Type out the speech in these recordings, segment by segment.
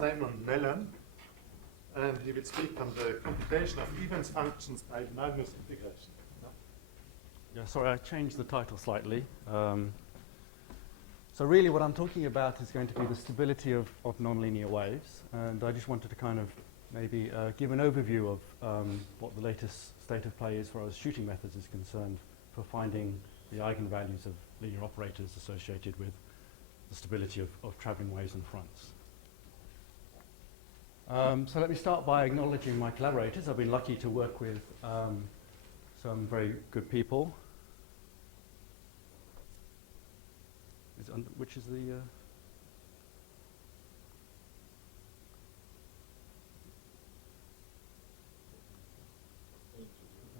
Simon Malham, and he will speak on the computation of events functions by Magnus integration. Yeah, sorry, I changed the title slightly. So really what I'm talking about is going to be the stability of nonlinear waves, and I just wanted to kind of maybe give an overview of what the latest state of play is as far as shooting methods is concerned for finding the eigenvalues of linear operators associated with the stability of traveling waves and fronts. So let me start by acknowledging my collaborators. I've been lucky to work with some very good people. Which is the...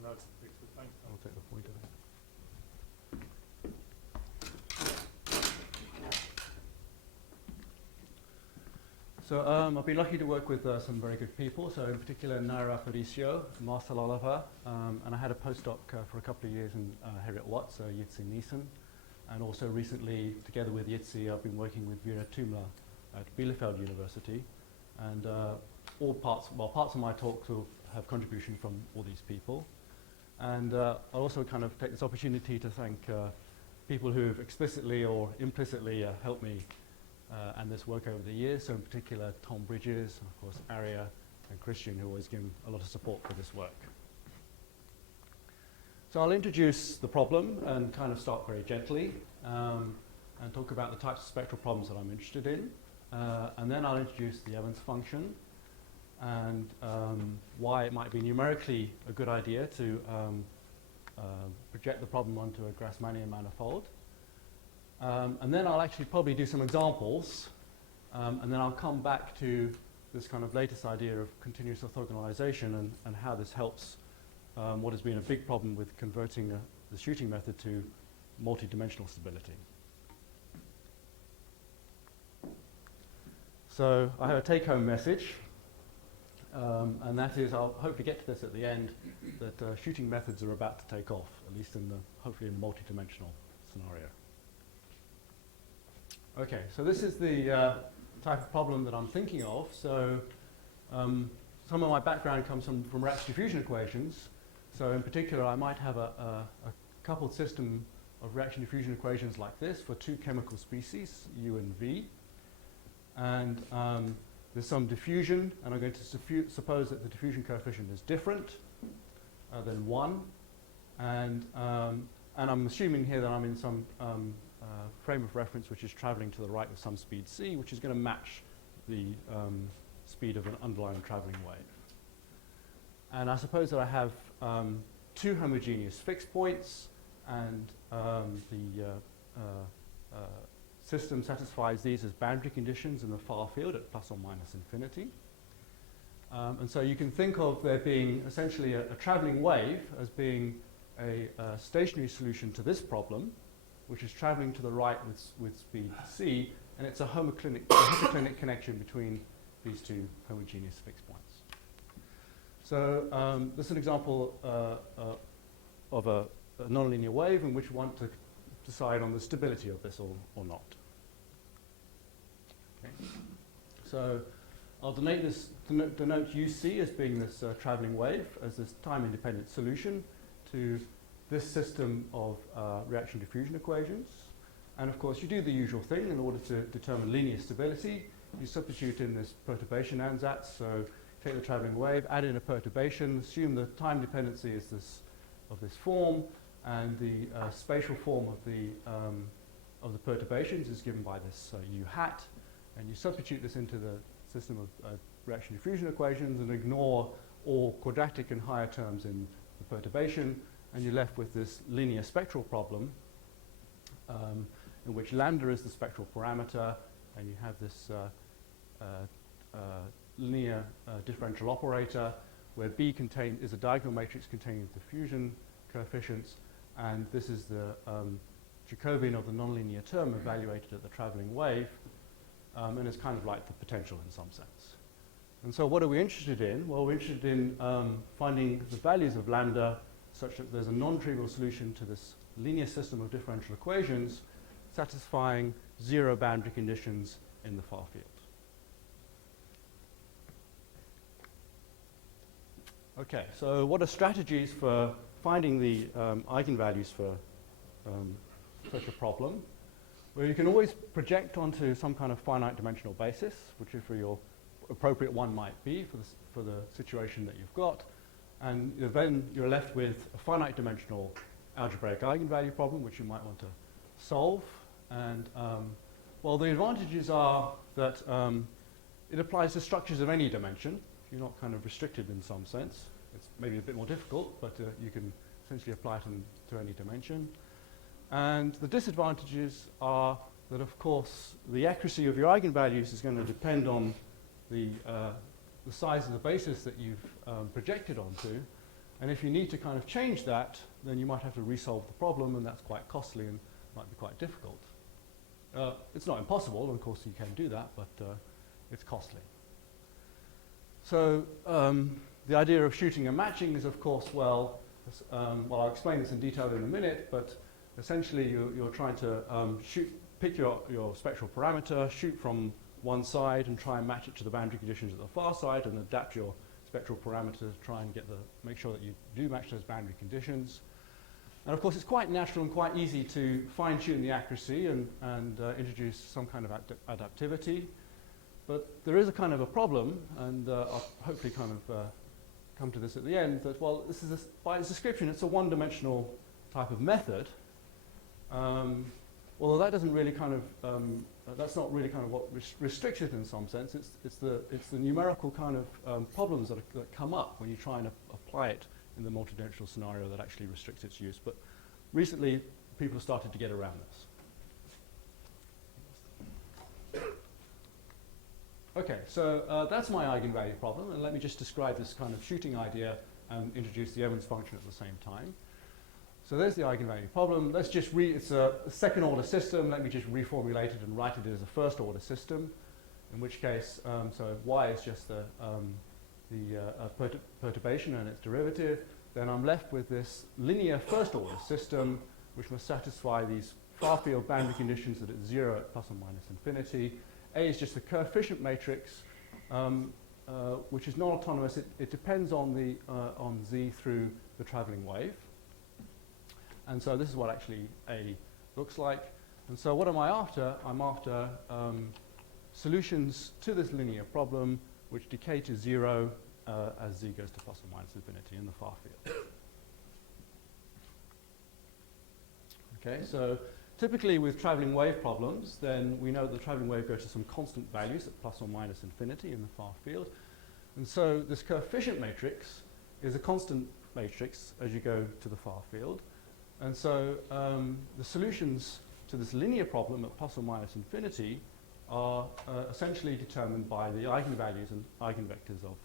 No, it's the point. I'll take the point of it. So I've been lucky to work with some very good people. So in particular, Naira Aparicio, Marcel Oliver, and I had a postdoc for a couple of years in Heriot-Watt, so Jitsi Neeson. And also recently, together with Jitsi, I've been working with Vera Tumla at Bielefeld University. And parts of my talks will have contribution from all these people. And I'll also kind of take this opportunity to thank people who have explicitly or implicitly helped me and this work over the years. So in particular, Tom Bridges, of course, Aria, and Christian, who always given a lot of support for this work. So I'll introduce the problem and kind of start very gently and talk about the types of spectral problems that I'm interested in. And then I'll introduce the Evans function and why it might be numerically a good idea to project the problem onto a Grassmannian manifold. And then I'll actually probably do some examples, and then I'll come back to this kind of latest idea of continuous orthogonalization and how this helps what has been a big problem with converting the shooting method to multi-dimensional stability. So I have a take-home message, and that is, I'll hopefully get to this at the end, that shooting methods are about to take off, at least in the, hopefully in a multi-dimensional scenario. Okay, so this is the type of problem that I'm thinking of. So some of my background comes from reaction diffusion equations. So in particular, I might have a coupled system of reaction diffusion equations like this for two chemical species, U and V. And there's some diffusion, and I'm going to suppose that the diffusion coefficient is different than 1. And I'm assuming here that I'm in some frame of reference which is traveling to the right with some speed c, which is going to match the speed of an underlying traveling wave. And I suppose that I have two homogeneous fixed points, and the system satisfies these as boundary conditions in the far field at plus or minus infinity. And so you can think of there being essentially a traveling wave as being a stationary solution to this problem, which is traveling to the right with speed c, and it's a homoclinic connection between these two homogeneous fixed points. So this is an example of a nonlinear wave in which we want to decide on the stability of this or not. Okay. So I'll denote UC as being this traveling wave, as this time-independent solution to this system of reaction diffusion equations. And of course, you do the usual thing in order to determine linear stability. You substitute in this perturbation ansatz. So take the traveling wave, add in a perturbation, assume the time dependency is of this form, and the spatial form of the perturbations is given by this U hat. And you substitute this into the system of reaction diffusion equations and ignore all quadratic and higher terms in the perturbation, and you're left with this linear spectral problem in which lambda is the spectral parameter, and you have this linear differential operator where B is a diagonal matrix containing diffusion coefficients, and this is the Jacobian of the nonlinear term evaluated at the traveling wave, and it's kind of like the potential in some sense. And so what are we interested in? Well, we're interested in finding the values of lambda such that there's a non-trivial solution to this linear system of differential equations satisfying zero boundary conditions in the far field. Okay, so what are strategies for finding the eigenvalues for such a problem? Well, you can always project onto some kind of finite dimensional basis, whichever your appropriate one might be for the situation that you've got. And then you're left with a finite dimensional algebraic eigenvalue problem, which you might want to solve. And well, the advantages are that it applies to structures of any dimension. You're not kind of restricted in some sense. It's maybe a bit more difficult, but you can essentially apply it to any dimension. And the disadvantages are that, of course, the accuracy of your eigenvalues is going to depend on the size of the basis that you've projected onto. And if you need to kind of change that, then you might have to resolve the problem, and that's quite costly and might be quite difficult. It's not impossible, and of course you can do that, but it's costly. So the idea of shooting and matching is, of course, well, I'll explain this in detail in a minute, but essentially you're trying to pick your spectral parameter, shoot from one side and try and match it to the boundary conditions at the far side, and adapt your spectral parameter to try and make sure that you do match those boundary conditions. And of course it's quite natural and quite easy to fine-tune the accuracy and introduce some kind of adaptivity. But there is a kind of a problem, and I'll hopefully kind of come to this at the end, that, well, this is by its description, it's a one-dimensional type of method. Although that doesn't really kind of, that's not really kind of what restricts it in some sense. It's the numerical kind of problems that come up when you try and apply it in the multidimensional scenario that actually restricts its use. But recently, people have started to get around this. Okay, so that's my eigenvalue problem, and let me just describe this kind of shooting idea and introduce the Evans function at the same time. So there's the eigenvalue problem. Let's just it's a second order system. Let me just reformulate it and write it as a first order system, in which case, so y is just the perturbation and its derivative. Then I'm left with this linear first order system, which must satisfy these far field boundary conditions that it's 0 at plus or minus infinity. A is just the coefficient matrix, which is non-autonomous. It depends on z through the traveling wave. And so this is what actually A looks like. And so what am I after? I'm after solutions to this linear problem which decay to 0 as z goes to plus or minus infinity in the far field. Okay, so typically with traveling wave problems, then we know that the traveling wave goes to some constant values at plus or minus infinity in the far field. And so this coefficient matrix is a constant matrix as you go to the far field. And so the solutions to this linear problem at plus or minus infinity are essentially determined by the eigenvalues and eigenvectors of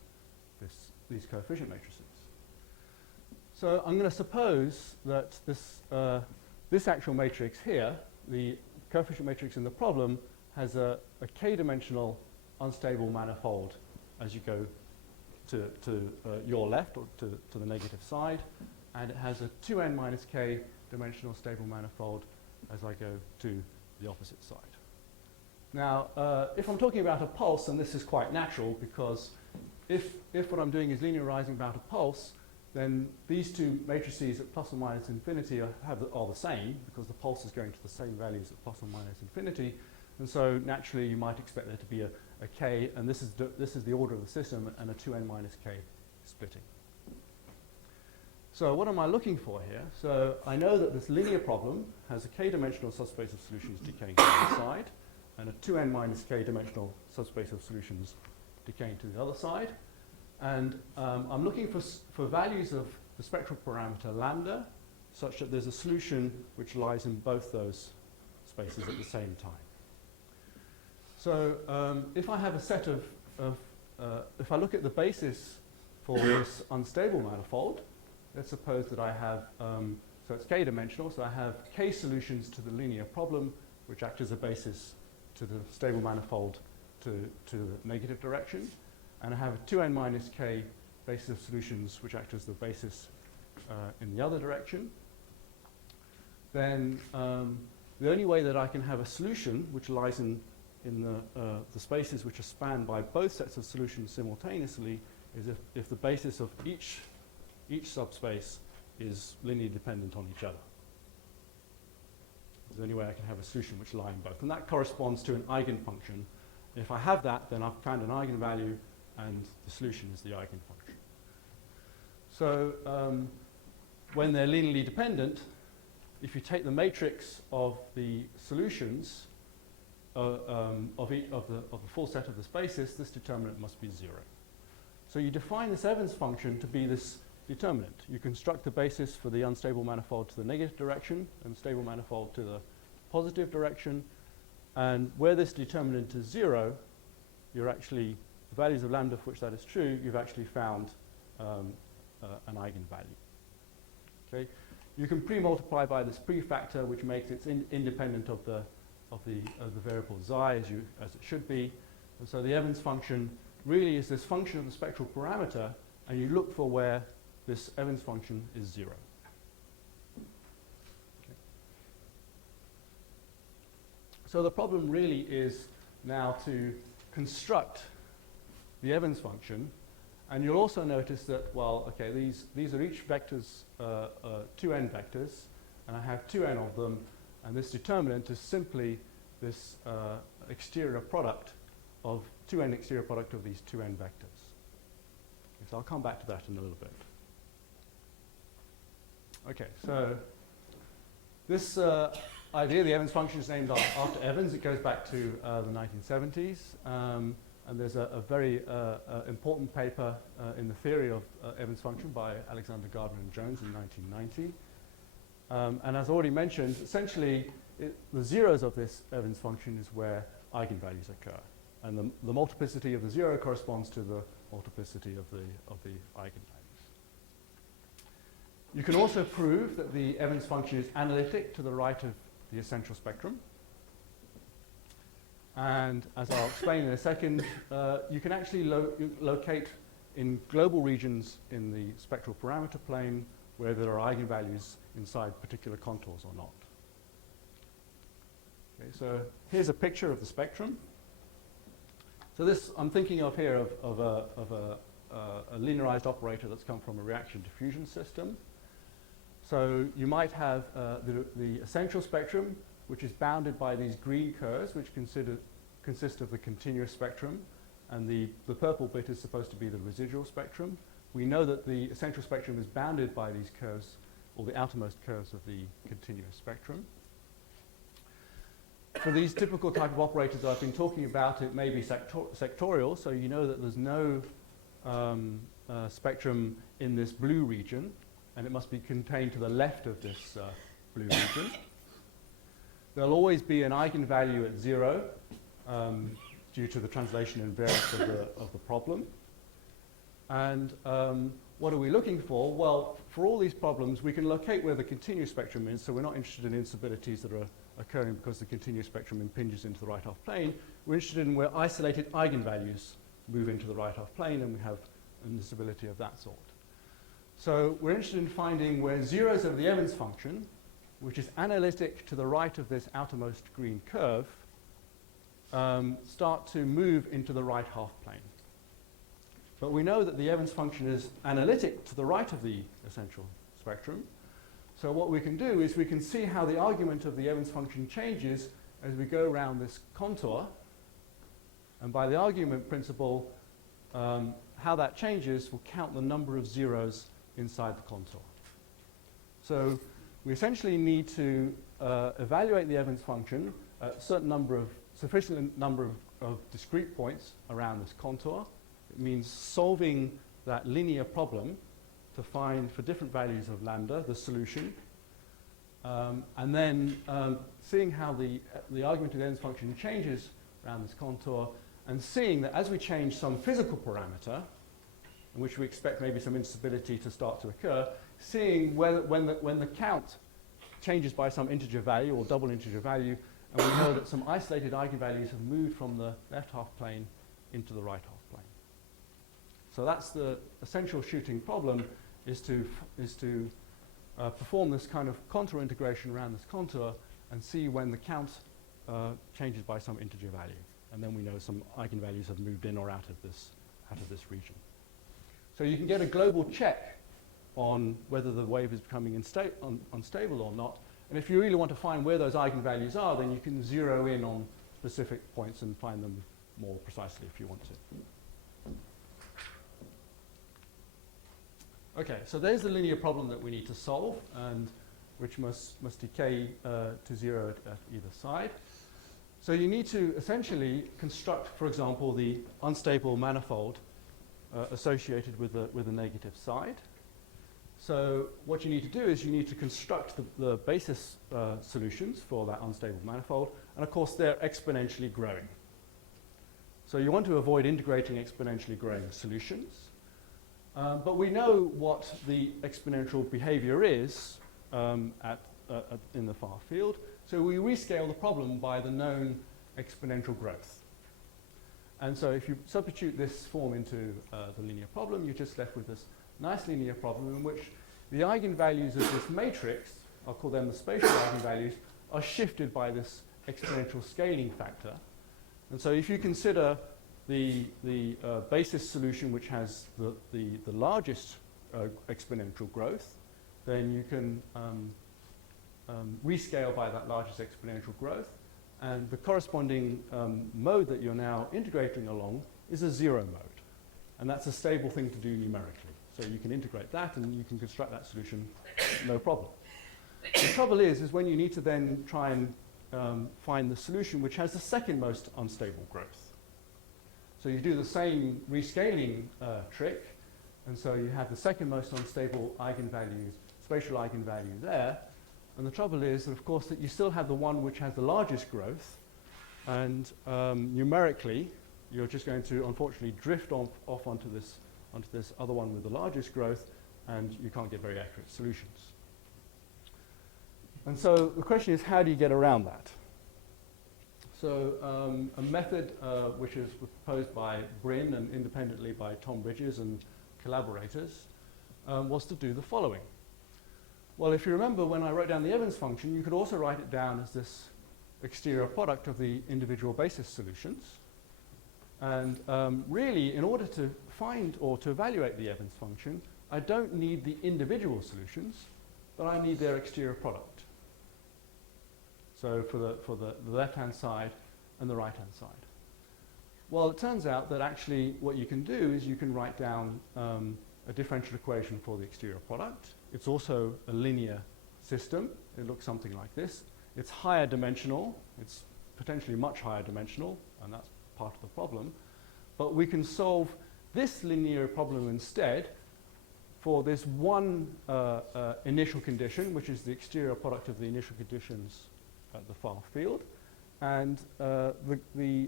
these coefficient matrices. So I'm going to suppose that this actual matrix here, the coefficient matrix in the problem, has a k-dimensional unstable manifold as you go to your left or to the negative side, and it has a 2n minus k dimensional stable manifold as I go to the opposite side. Now, if I'm talking about a pulse, and this is quite natural, because if what I'm doing is linearizing about a pulse, then these two matrices at plus or minus infinity are the same, because the pulse is going to the same values at plus or minus infinity. And so naturally you might expect there to be a k, and this is the order of the system, and a 2n minus k splitting. So what am I looking for here? So I know that this linear problem has a k-dimensional subspace of solutions decaying to one side, and a 2n minus k-dimensional subspace of solutions decaying to the other side. And I'm looking for values of the spectral parameter lambda, such that there's a solution which lies in both those spaces at the same time. So if I have a set of if I look at the basis for this unstable manifold, let's suppose that I have, so it's k-dimensional, so I have k solutions to the linear problem, which act as a basis to the stable manifold to the negative direction. And I have a 2n minus k basis of solutions, which act as the basis in the other direction. Then the only way that I can have a solution which lies in the spaces which are spanned by both sets of solutions simultaneously is if the basis of each subspace is linearly dependent on each other. Is there any way I can have a solution which lie in both? And that corresponds to an eigenfunction. If I have that, then I've found an eigenvalue, and the solution is the eigenfunction. So when they're linearly dependent, if you take the matrix of the solutions of the full set of the spaces, this determinant must be 0. So you define this Evans function to be this determinant. You construct the basis for the unstable manifold to the negative direction and stable manifold to the positive direction. And where this determinant is 0, you're actually, the values of lambda for which that is true, you've actually found an eigenvalue. Okay? You can pre-multiply by this prefactor, which makes it independent of the variable xi as it should be. And so the Evans function really is this function of the spectral parameter, and you look for where this Evans function is 0. Okay. So the problem really is now to construct the Evans function, and you'll also notice that, well, okay, these are each vectors, 2n vectors, and I have 2n of them, and this determinant is simply this exterior product of 2n exterior product of these 2n vectors. Okay, so I'll come back to that in a little bit. Okay, so this idea, the Evans function, is named after Evans. It goes back to the 1970s. And there's a very important paper in the theory of Evans function by Alexander Gardner and Jones in 1990. And as already mentioned, essentially the zeros of this Evans function is where eigenvalues occur. And the multiplicity of the 0 corresponds to the multiplicity of the eigenvalues. You can also prove that the Evans function is analytic to the right of the essential spectrum. And as I'll explain in a second, you can actually locate in global regions in the spectral parameter plane where there are eigenvalues inside particular contours or not. Okay, so here's a picture of the spectrum. So this, I'm thinking of here of a linearized operator that's come from a reaction diffusion system. So you might have the essential spectrum, which is bounded by these green curves, which consist of the continuous spectrum, and the purple bit is supposed to be the residual spectrum. We know that the essential spectrum is bounded by these curves, or the outermost curves of the continuous spectrum. For these typical type of operators that I've been talking about, it may be sectorial, so you know that there's no spectrum in this blue region, and it must be contained to the left of this blue region. There'll always be an eigenvalue at 0 due to the translation invariance of the problem. And what are we looking for? Well, for all these problems, we can locate where the continuous spectrum is, so we're not interested in instabilities that are occurring because the continuous spectrum impinges into the right-half plane. We're interested in where isolated eigenvalues move into the right-half plane, and we have an instability of that sort. So we're interested in finding where zeros of the Evans function, which is analytic to the right of this outermost green curve, start to move into the right half plane. But we know that the Evans function is analytic to the right of the essential spectrum. So what we can do is we can see how the argument of the Evans function changes as we go around this contour. And by the argument principle, how that changes will count the number of zeros inside the contour. So we essentially need to evaluate the Evans function at a certain number of, sufficient number of discrete points around this contour. It means solving that linear problem to find, for different values of lambda, the solution. And then seeing how the argument of the Evans function changes around this contour, and seeing that as we change some physical parameter, in which we expect maybe some instability to start to occur, seeing when the count changes by some integer value or double integer value, and we know that some isolated eigenvalues have moved from the left half plane into the right half plane. So that's the essential shooting problem, is to perform this kind of contour integration around this contour and see when the count changes by some integer value. And then we know some eigenvalues have moved in or out of this region. So you can get a global check on whether the wave is becoming unstable or not. And if you really want to find where those eigenvalues are, then you can zero in on specific points and find them more precisely if you want to. Okay, so there's the linear problem that we need to solve, and which must decay to zero at either side. So you need to essentially construct, for example, the unstable manifold associated with the negative side. So what you need to do is you need to construct the basis solutions for that unstable manifold, and of course they're exponentially growing. So you want to avoid integrating exponentially growing solutions. But we know what the exponential behavior is in the far field. So we rescale the problem by the known exponential growth. And so if you substitute this form into the linear problem, you're just left with this nice linear problem in which the eigenvalues of this matrix, I'll call them the spatial eigenvalues, are shifted by this exponential scaling factor. And so if you consider the basis solution which has the largest exponential growth, then you can rescale by that largest exponential growth, and the corresponding mode that you're now integrating along is a zero mode, and that's a stable thing to do numerically. So you can integrate that and you can construct that solution no problem. The trouble is when you need to then try and find the solution which has the second most unstable growth. So you do the same rescaling trick, and so you have the second most unstable eigenvalues, spatial eigenvalue there. And the trouble is that, of course, that you still have the one which has the largest growth, and numerically, you're just going to, unfortunately, drift off onto this other one with the largest growth, and you can't get very accurate solutions. And so the question is, how do you get around that? So a method which is proposed by Bryn and independently by Tom Bridges and collaborators was to do the following. Well, if you remember when I wrote down the Evans function, you could also write it down as this exterior product of the individual basis solutions. And really, in order to find or to evaluate the Evans function, I don't need the individual solutions, but I need their exterior product. So for the left-hand side and the right-hand side. Well, it turns out that actually what you can do is you can write down a differential equation for the exterior product. It's also a linear system. It looks something like this. It's higher dimensional. It's potentially much higher dimensional, and that's part of the problem. But we can solve this linear problem instead for this one initial condition, which is the exterior product of the initial conditions at the far field. And the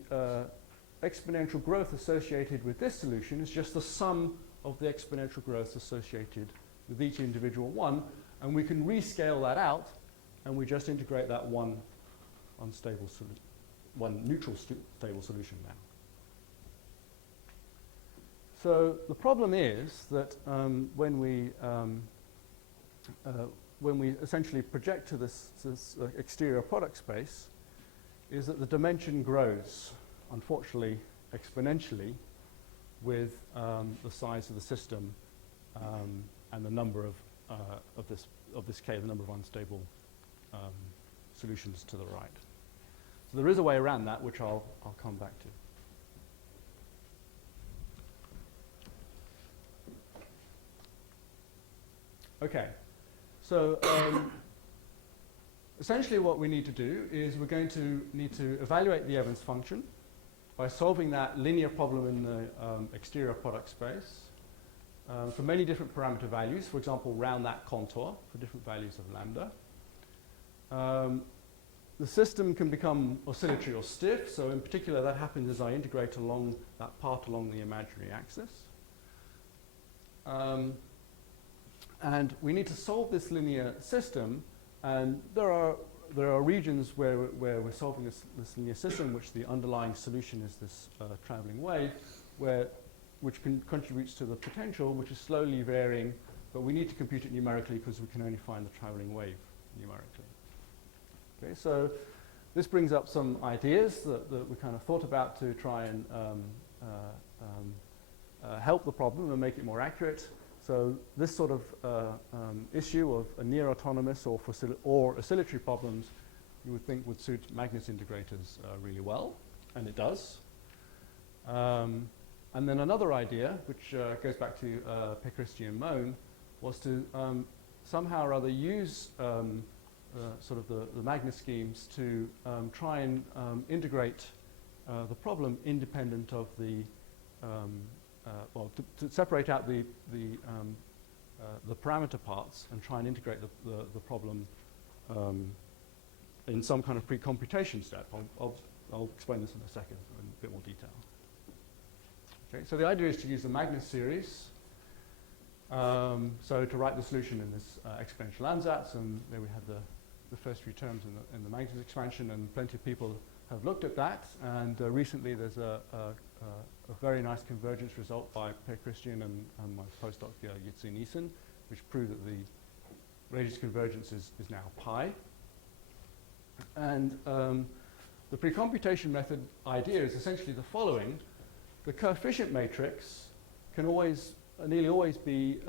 exponential growth associated with this solution is just the sum of the exponential growth associated with each individual one, and we can rescale that out, and we just integrate that one neutral stable solution now. So the problem is that when we essentially project to this exterior product space, is that the dimension grows, unfortunately, exponentially with the size of the system and the number of this K, the number of unstable solutions to the right. So there is a way around that, which I'll come back to. Okay, so essentially what we need to do is we're going to need to evaluate the Evans function by solving that linear problem in the exterior product space for many different parameter values, for example, round that contour for different values of lambda. The system can become oscillatory or stiff, so in particular that happens as I integrate along that part along the imaginary axis. And we need to solve this linear system, and there are regions where we're solving this linear system, which the underlying solution is this traveling wave, which contributes to the potential, which is slowly varying, but we need to compute it numerically because we can only find the traveling wave numerically. Okay, so this brings up some ideas that we kind of thought about to try and help the problem and make it more accurate. So this sort of issue of a near autonomous or oscillatory problems you would think would suit Magnus integrators really well, and it does. And then another idea, which goes back to Pécresse and Mohn, was to somehow or other use sort of the Magnus schemes to try and integrate the problem independent of the well, to separate out the parameter parts and try and integrate the problem in some kind of pre-computation step. I'll explain this in a second in a bit more detail. Okay, so the idea is to use the Magnus series. So to write the solution in this exponential ansatz, and there we have the first few terms in the Magnus expansion, and plenty of people have looked at that. And recently there's a very nice convergence result by Pécresse and my postdoc Jitsi Neeson, which proved that the radius convergence is now pi. And the pre-computation method idea is essentially the following. The coefficient matrix can nearly always be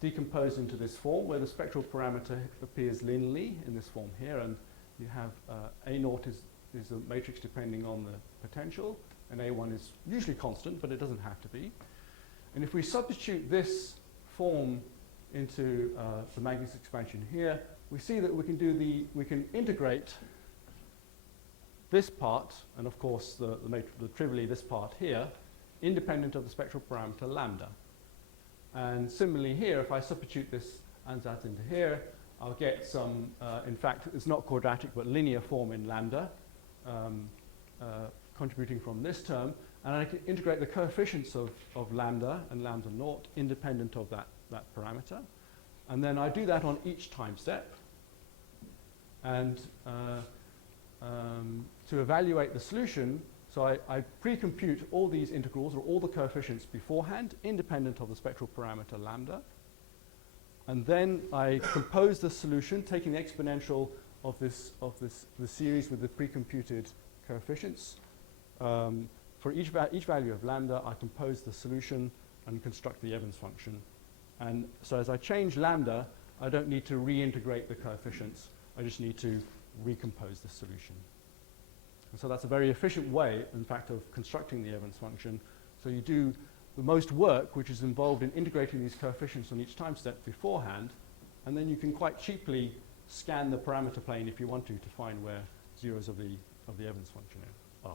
decomposed into this form, where the spectral parameter appears linearly in this form here, and you have A0 is a matrix depending on the potential, and A1 is usually constant, but it doesn't have to be. And if we substitute this form into the Magnus expansion here, we see that we can integrate this part, and of course the trivially this part here, independent of the spectral parameter lambda. And similarly here, if I substitute this ansatz into here, I'll get some, in fact, it's not quadratic, but linear form in lambda, contributing from this term. And I can integrate the coefficients of lambda and lambda naught independent of that parameter. And then I do that on each time step. And to evaluate the solution, so I pre-compute all these integrals or all the coefficients beforehand, independent of the spectral parameter lambda. And then I compose the solution, taking the exponential of the series with the pre-computed coefficients. For each value of lambda, I compose the solution and construct the Evans function. And so as I change lambda, I don't need to reintegrate the coefficients. I just need to recompose the solution. And so that's a very efficient way, in fact, of constructing the Evans function. So you do the most work, which is involved in integrating these coefficients on each time step beforehand, and then you can quite cheaply scan the parameter plane if you want to find where zeros of the Evans function are.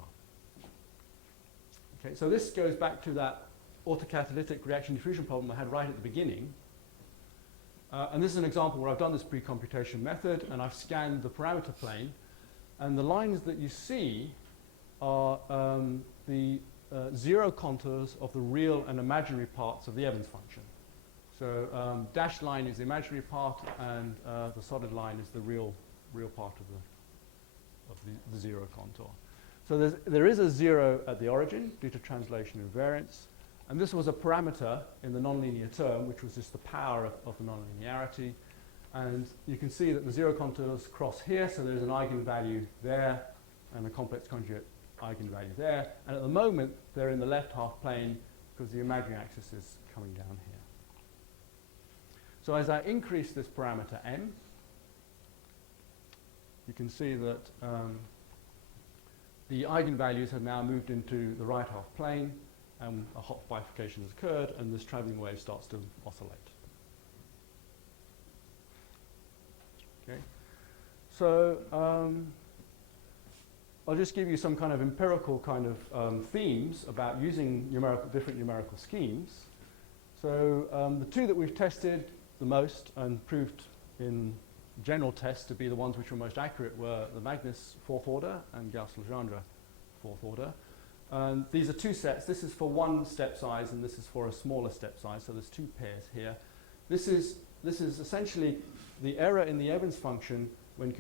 Okay, so this goes back to that autocatalytic reaction diffusion problem I had right at the beginning. And this is an example where I've done this pre-computation method, and I've scanned the parameter plane. And the lines that you see are the zero contours of the real and imaginary parts of the Evans function. So dashed line is the imaginary part, and the solid line is the real part of the zero contour. So there is a zero at the origin due to translation invariance. And this was a parameter in the nonlinear term, which was just the power of the nonlinearity. And you can see that the zero contours cross here, so there's an eigenvalue there and a complex conjugate eigenvalue there. And at the moment, they're in the left half plane because the imaginary axis is coming down here. So as I increase this parameter m, you can see that the eigenvalues have now moved into the right half plane, and a hot bifurcation has occurred, and this traveling wave starts to oscillate. Okay, so I'll just give you some kind of empirical kind of themes about using different numerical schemes. So the two that we've tested the most and proved in general tests to be the ones which were most accurate were the Magnus fourth order and Gauss-Legendre fourth order. These are two sets. This is for one step size, and this is for a smaller step size. So there's two pairs here. This is essentially the error in the Evans function when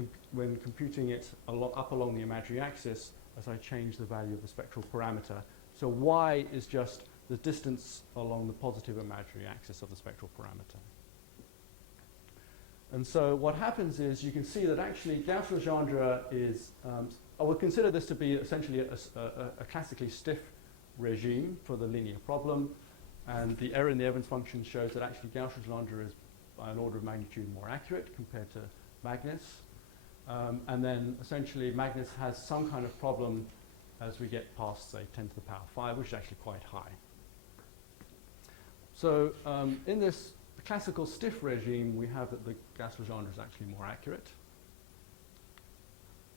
computing it up along the imaginary axis as I change the value of the spectral parameter. So y is just the distance along the positive imaginary axis of the spectral parameter. And so what happens is you can see that actually Gauss-Legendre is, I would consider this to be essentially a classically stiff regime for the linear problem. And the error in the Evans function shows that actually Gauss-Legendre is by an order of magnitude more accurate compared to Magnus. And then essentially Magnus has some kind of problem as we get past, say, 10 to the power 5, which is actually quite high. So in this classical stiff regime, we have that the Gauss-Legendre is actually more accurate.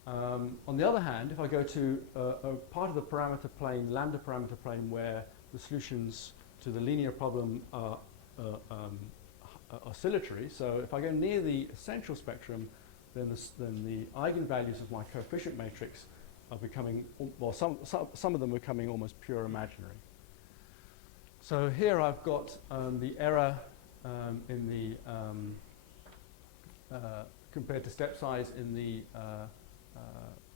On the other hand, if I go to a part of the parameter plane, lambda parameter plane, where the solutions to the linear problem are oscillatory, so if I go near the essential spectrum, then the eigenvalues of my coefficient matrix are becoming, well, some of them are becoming almost pure imaginary. So here I've got the error in the compared to step size in the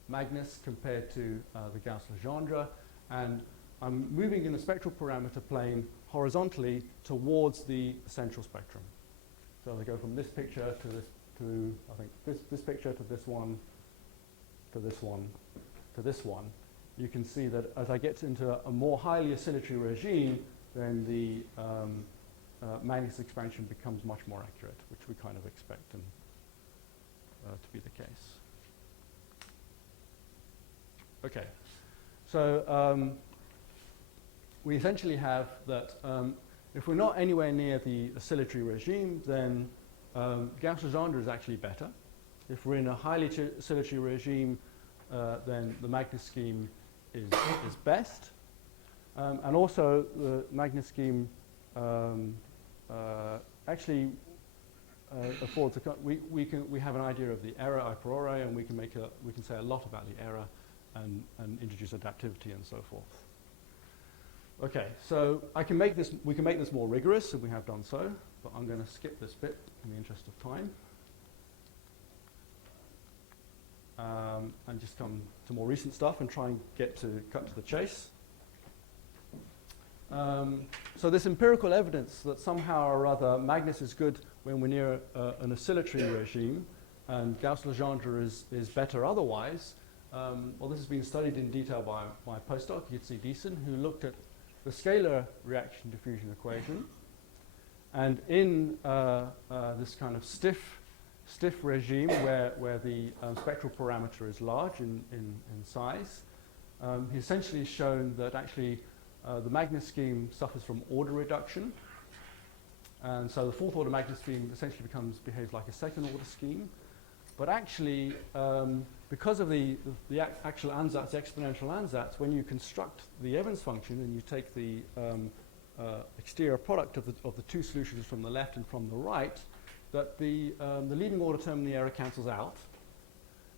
Magnus compared to the Gauss-Legendre, and I'm moving in the spectral parameter plane horizontally towards the central spectrum. So they go from this picture to this, to I think this picture to this one, to this one, to this one. You can see that as I get into a more highly oscillatory regime, then the Magnus expansion becomes much more accurate, which we kind of expect to be the case. Okay, so we essentially have that if we're not anywhere near the oscillatory regime, then Gauss-Legendre is actually better. If we're in a highly oscillatory regime, then the Magnus scheme is best. And also the Magnus scheme actually affords we have an idea of the error a priori, and we can say a lot about the error and introduce adaptivity and so forth. Okay, so we can make this more rigorous, and we have done so, but I'm going to skip this bit in the interest of time. And just come to more recent stuff and try and cut to the chase. So this empirical evidence that somehow or other Magnus is good when we're near an oscillatory regime, and Gauss-Legendre is better otherwise. Well, this has been studied in detail by my postdoc, Jitsi Deason, who looked at the scalar reaction diffusion equation. And in this kind of stiff regime where the spectral parameter is large in size, he essentially has shown that actually the Magnus scheme suffers from order reduction. And so the fourth order Magnus scheme essentially behaves like a second order scheme. But actually, because of the actual ansatz, the exponential ansatz, when you construct the Evans function and you take the exterior product of the two solutions from the left and from the right, that the leading order term in the error cancels out,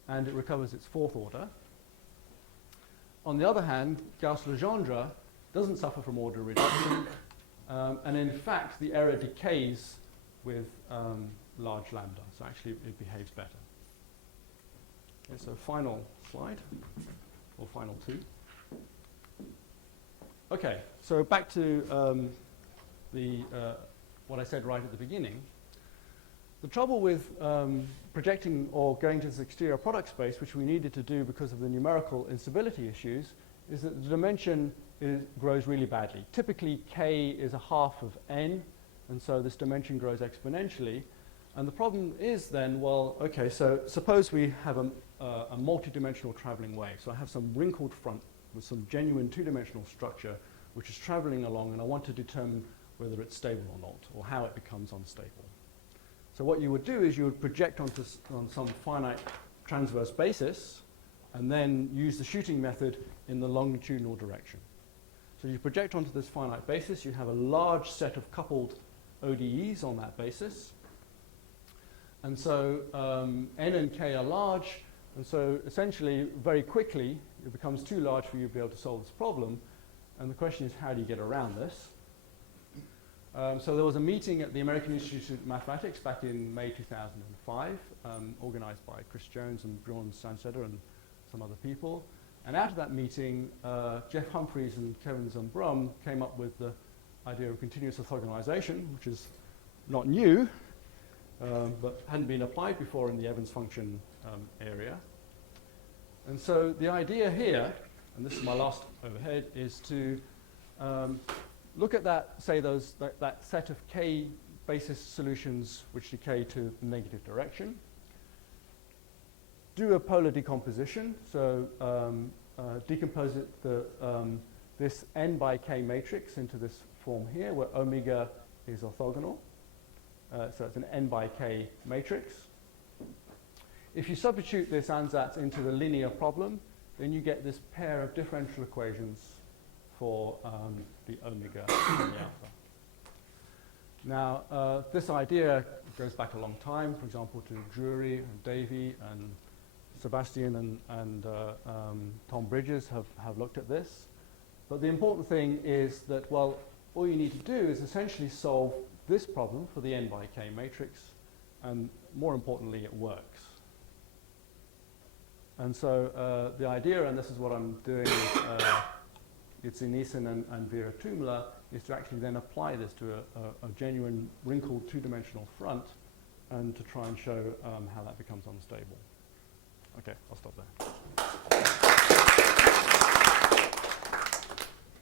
and it recovers its fourth order. On the other hand, Gauss-Legendre doesn't suffer from order reduction, and in fact, the error decays with large lambda, so actually it behaves better. Okay, so final slide, or final two. Okay, so back to what I said right at the beginning. The trouble with projecting or going to this exterior product space, which we needed to do because of the numerical instability issues, is that the dimension grows really badly. Typically, k is a half of n, and so this dimension grows exponentially. And the problem is then, well, okay, so suppose we have a multi-dimensional traveling wave. So I have some wrinkled front with some genuine two-dimensional structure which is traveling along, and I want to determine whether it's stable or not, or how it becomes unstable. So what you would do is you would project on some finite transverse basis, and then use the shooting method in the longitudinal direction. So you project onto this finite basis, you have a large set of coupled ODEs on that basis. And so n and k are large, and so essentially very quickly it becomes too large for you to be able to solve this problem. And the question is, how do you get around this? So there was a meeting at the American Institute of Mathematics back in May 2005, organized by Chris Jones and Bjorn Sandsteder and some other people. And out of that meeting, Jeff Humphreys and Kevin Zumbrum came up with the idea of continuous orthogonalization, which is not new, but hadn't been applied before in the Evans function area. And so the idea here, and this is my last overhead, is to look at that, say that set of K basis solutions which decay to the negative direction. Do a polar decomposition, so decompose this n by k matrix into this form here, where omega is orthogonal. So it's an n by k matrix. If you substitute this ansatz into the linear problem, then you get this pair of differential equations for the omega and the alpha. Now, this idea goes back a long time, for example, to Drury and Davy and Sebastian and Tom Bridges have looked at this. But the important thing is that, well, all you need to do is essentially solve this problem for the n by k matrix, and more importantly, it works. And so the idea, and this is what I'm doing with Jitsi Neeson and Vera Tumler, is to actually then apply this to a genuine wrinkled two-dimensional front and to try and show how that becomes unstable. Okay, I'll stop there.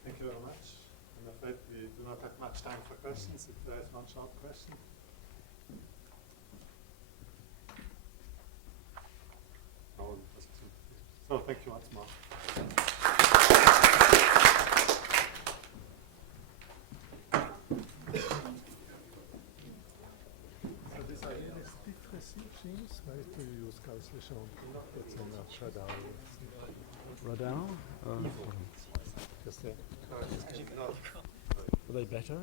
Thank you very much. I'm afraid we do not have much time for questions. If there is one short question. Oh, so thank you once more. So this idea is differential genes, right? To use calculation it's on a radar. Radar? Just there. Are they better?